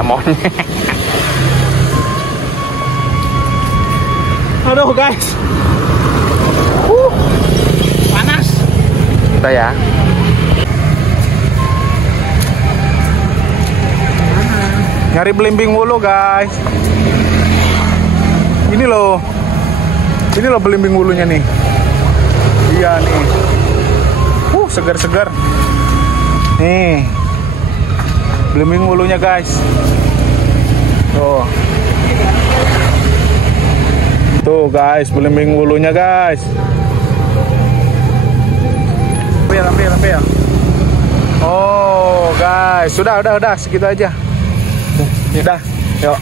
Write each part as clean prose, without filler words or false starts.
kayak monyet. Aduh guys, panas. Udah ya. Nyari belimbing wulu guys. Ini loh belimbing wulunya nih. Iya nih. Segar-segar. Nih. Belimbing wulunya guys. Tuh. Tuh guys, belimbing wulunya guys. Ambil. Oh guys, sudah segitu aja. Udah, yuk.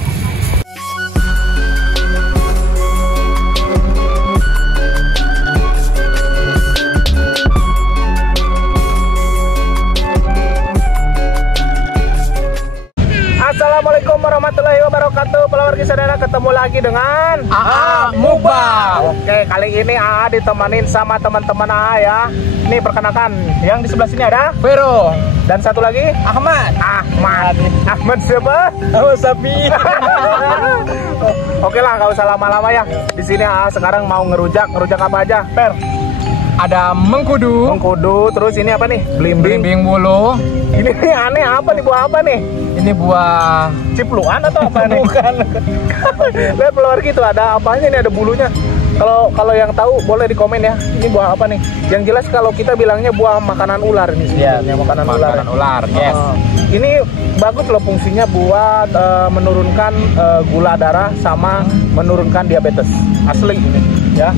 Assalamualaikum warahmatullahi wabarakatuh. Keluarga saudara, ketemu lagi dengan AA Mukbang. Oke, kali ini AA ditemenin sama teman-teman AA ya. Ini perkenalkan, yang di sebelah sini ada Vero dan satu lagi Ahmad. Ahmad siapa? Oh, Sapi. Oke lah, nggak usah lama-lama ya. Di sini AA sekarang mau ngerujak apa aja, Per? Ada mengkudu, terus ini apa nih? belimbing wulu. Ini nih aneh, apa nih, buah apa nih? Ini buah Cipluan atau apa nih? bukan. Lihat keluar gitu, ada apanya nih, ada bulunya. Kalau yang tahu boleh di komen ya. Ini buah apa nih? Yang jelas kalau kita bilangnya buah makanan ular ini sih. Iya, makanan ular. Yes. Ini bagus loh fungsinya buat menurunkan gula darah sama menurunkan diabetes. Asli ini ya.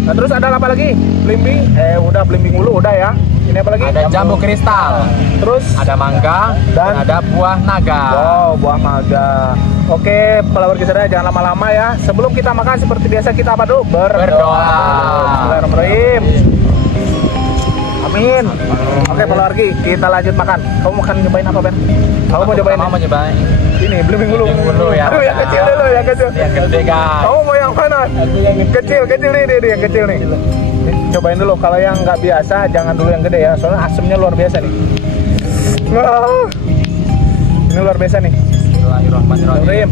Nah, terus ada apa lagi? Belimbing. Udah belimbing wulu udah ya. Ini apa lagi? Ada jambu kristal. Terus ada mangga dan ada buah naga. Wow, buah naga. Oke, keluarga saudara, jangan lama-lama ya. Sebelum kita makan seperti biasa kita apa dulu? Berdoa. Bismillahirrahmanirrahim. Amin. Oke, keluarga, kita lanjut makan. Kamu makan nyobain apa, Ben? Kamu mau nyobain? Mau nyobain. Ini belimbing wulu ya. Aduh, yang kecil dulu, yang kecil. Yang gede, guys. Kamu mau yang mana? Kecil nih, yang kecil nih. Cobain dulu, kalau yang nggak biasa jangan dulu yang gede ya, soalnya asemnya luar biasa nih. Wah, ini luar biasa nih. Bismillahirrahmanirrahim.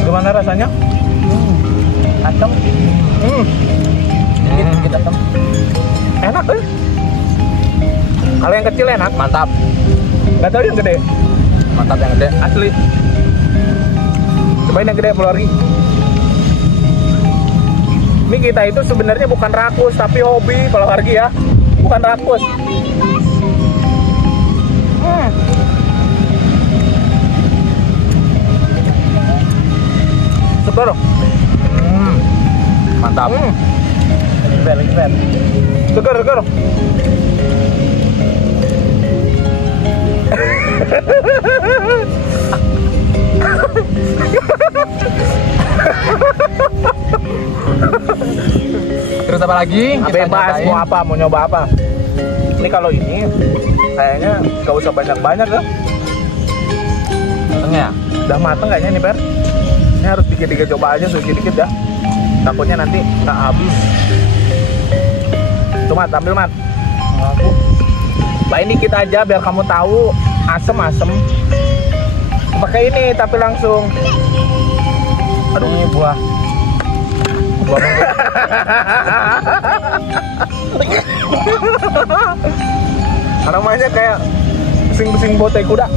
Gimana rasanya? Asam. Dikit asam. Enak eh. Kalau yang kecil enak. Mantap. Nggak tahu yang gede. Mantap yang gede. Asli. Cobain yang gede keluar lagi. Ini kita itu sebenarnya bukan rakus tapi hobi kalau hargi ya, bukan rakus. Segar. Mantap. Segar. Terus apa lagi? Bebas mau apa, mau nyoba apa. Ini kalau ini kayaknya gak usah banyak-banyak ya. Mateng ya? Udah mateng kayaknya nih, Per. Ini harus dikit-dikit coba aja, sedikit ya. Takutnya nanti nggak habis. Tuh, Mat, ambil, Mat. Baik, dikit aja biar kamu tahu asem-asem. Pakai ini tapi langsung. Aduh, ini buah namanya kayak pusing-pusing botai kuda.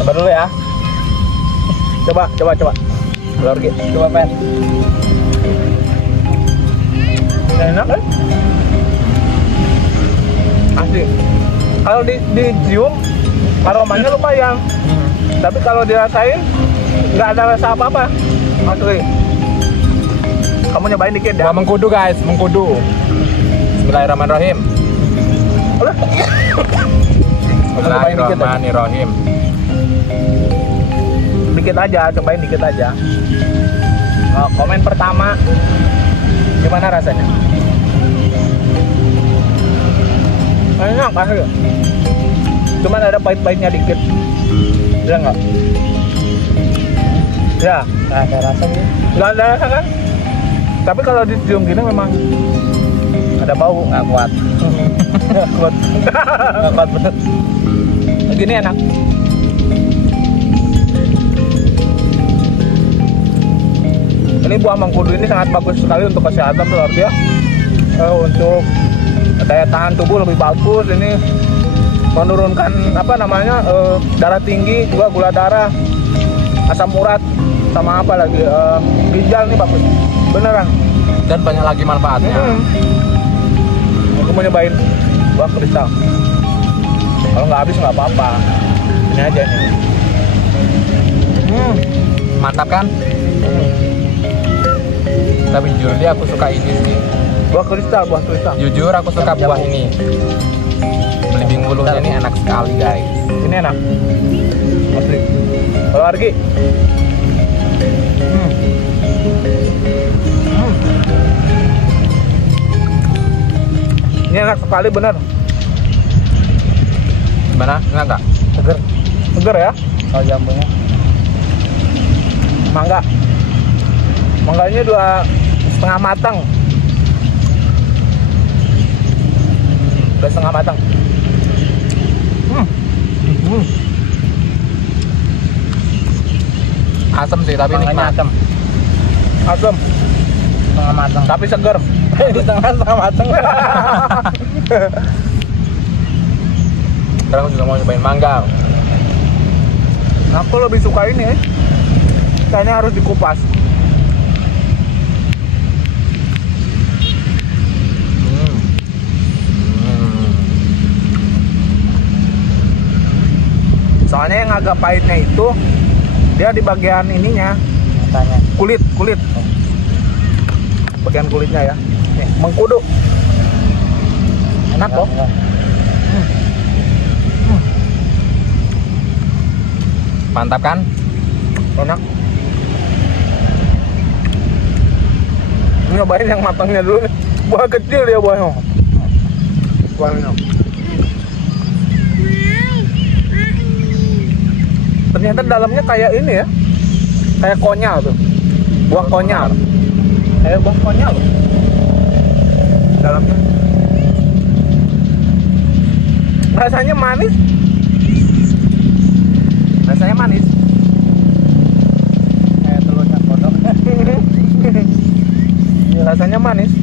Coba dulu ya. Coba. Keluar gitu. Coba, Ben. Enak kan? Asli. Kalau dicium aromanya lumayan. Tapi kalau dirasain nggak ada rasa apa-apa. Asli. Kamu nyobain dikit ya. Buah mengkudu, guys, mengkudu. Bismillahirrahmanirrahim. Bismillahirrahmanirrahim. Dikit aja, cobain dikit aja. Komen pertama, gimana rasanya? Enak asli. Cuman ada pahit-pahitnya dikit. Ya nggak? Ya, nggak ada rasanya. Nggak ada rasa kan? Tapi kalau dicium gini memang ada bau, nggak kuat. Nggak kuat. Nggak kuat bener. Gini enak. Ini buah mengkudu ini sangat bagus sekali untuk kesehatan berarti ya. Untuk daya tahan tubuh lebih bagus. Ini menurunkan apa namanya darah tinggi, juga gula darah, asam urat, sama apa lagi ginjal nih bagus. Beneran. Dan banyak lagi manfaatnya. Aku mau nyobain buah kristal. Kalau nggak habis nggak apa-apa. Ini aja nih. Mantap kan? Tapi jujur dia aku suka ini sih. Buah kristal. Jujur aku suka buah ini. Belimbing bulunya ini enak sekali guys. Ini enak. Asli. Kalau Argi? Ini enak sekali bener. Gimana? Enak nggak? Seger. Seger ya? Kalau jambunya. Mangga. Mangganya 2,5 matang. 2,5 matang. Asem sih tapi nikmat. Asam. Setengah matang. Tapi seger. Di setengah matang. Sekarang aku juga mau nyobain mangga. Aku lebih suka ini. Kayaknya harus dikupas. Soalnya yang agak pahitnya itu dia di bagian ininya, Matanya. kulit. Bagian kulitnya ya. Nih, mengkudu. Enak kok. Mantap kan? Enak. Nyobain yang matangnya dulu nih. Buah kecil dia buahnya. Buahnya. Ternyata dalamnya kayak ini ya. Kayak konyal tuh. Buah konyal. Kayak buah konyal loh. Dalamnya. Rasanya manis. Kayak telurnya kodok. Rasanya manis.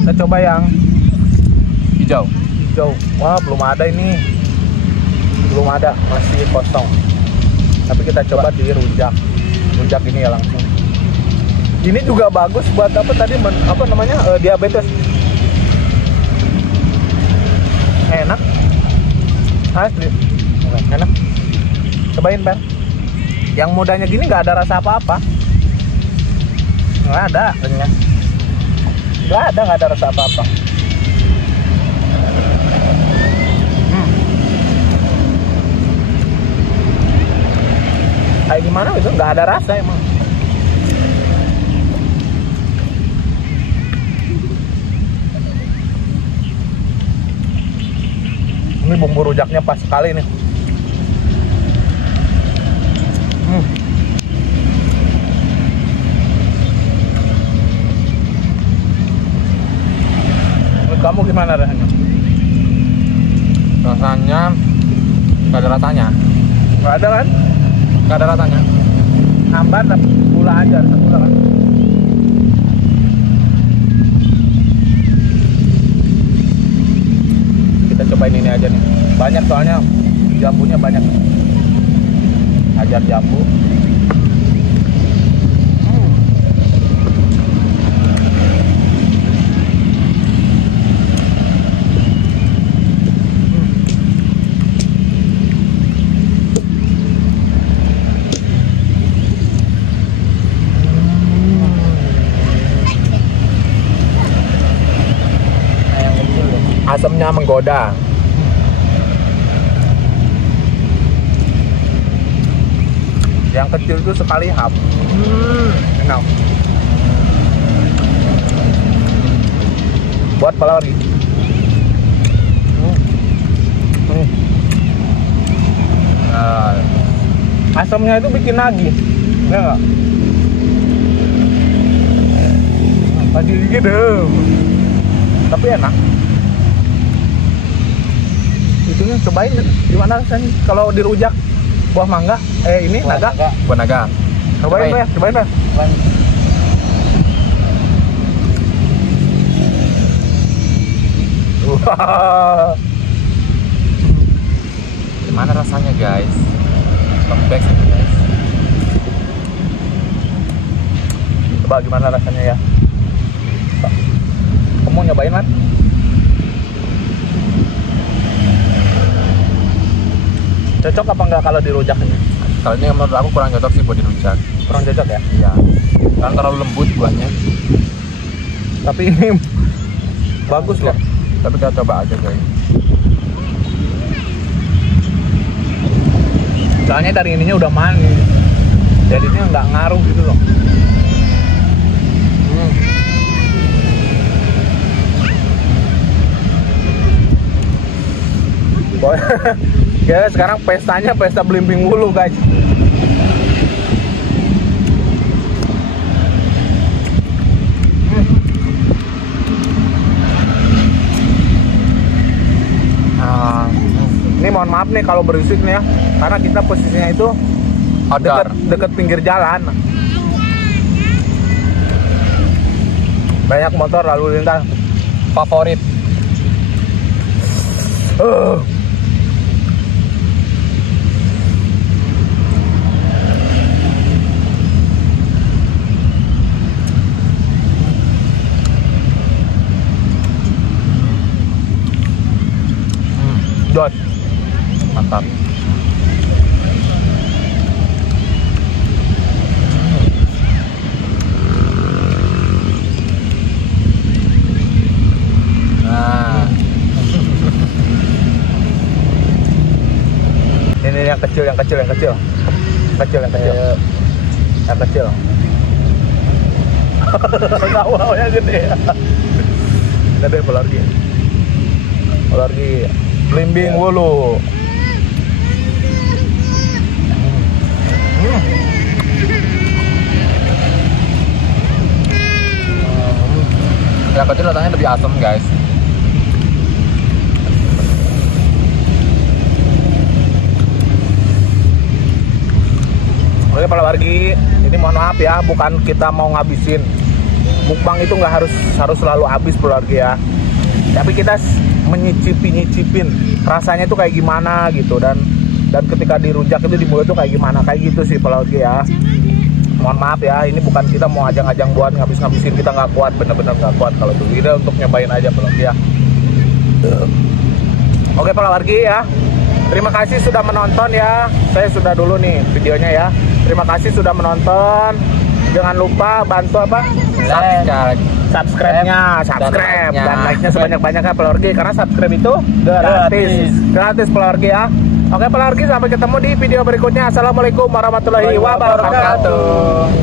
Kita coba yang Hijau. hijau. Wah, belum ada ini. Belum ada, masih kosong. Tapi kita coba di rujak. Rujak ini ya langsung. Ini juga bagus buat apa tadi apa namanya? Diabetes. Enak. Asli. Enak. Cobain, Ben. Yang mudanya gini nggak ada rasa apa-apa. Nggak ada. Nggak ada rasa apa-apa. Kayak gimana itu? Nggak ada rasa emang. Ini bumbu rujaknya pas sekali nih. Menurut kamu gimana rasanya? Rasanya nggak ada rasanya. Nggak ada kan? Nggak ada rasanya. Hambar tapi gula aja, rasa gula kan? Kita cobain ini aja nih. Banyak soalnya jambunya banyak. Ajar jambu. Asamnya menggoda. Yang kecil itu sekali hap. Enak. Buat pala lagi. Nah, asamnya itu bikin nagih. Ya enggak? Lagi gitu. Tapi enak. itunya cobain gimana rasanya kalau dirujak buah mangga ini naga Buah naga. cobain ya cobain ya wah Gimana rasanya guys? Lembek sih guys. coba gimana rasanya ya kamu nyobain kan cocok apa enggak kalau dirujak ini Kalau ini menurut aku kurang cocok sih buat dirujak. kurang cocok ya Iya. Karena terlalu lembut buahnya. tapi ini bagus loh Tapi kita coba aja guys. soalnya dari ininya udah manis jadinya nggak ngaruh gitu loh Boy. Ya sekarang pestanya pesta Belimbing Wulu guys. Ini mohon maaf nih kalau berisik nih ya, karena kita posisinya itu deket pinggir jalan. Banyak motor lalu lintas. Favorit. Dot. Mantap. Nah, Ini yang kecil. Awalnya gede. Gede pelargi. Belimbing Wulu. yang kecil rasanya lebih asam guys. Oke Pak Wargi, ini mohon maaf ya, bukan kita mau ngabisin. Mukbang itu nggak harus selalu habis Pak Wargi ya. Tapi kita nyicipin rasanya itu kayak gimana gitu dan ketika dirujak itu di mulut tuh kayak gimana kayak gitu sih Pak Wargi ya. Mohon maaf ya, ini bukan kita mau ajang-ajang buat ngabis-ngabisin, kita nggak kuat, bener-bener nggak kuat kalau itu. Kita untuk nyobain aja Pak Wargi ya. Oke Pak Wargi ya. Terima kasih sudah menonton ya. Saya sudah dulu nih videonya ya. Terima kasih sudah menonton. Jangan lupa bantu apa? Subscribe-nya dan like-nya sebanyak-banyaknya Pak Wargi, karena subscribe itu gratis Pak Wargi ya. Oke Pak Wargi, sampai ketemu di video berikutnya. Assalamualaikum warahmatullahi wabarakatuh.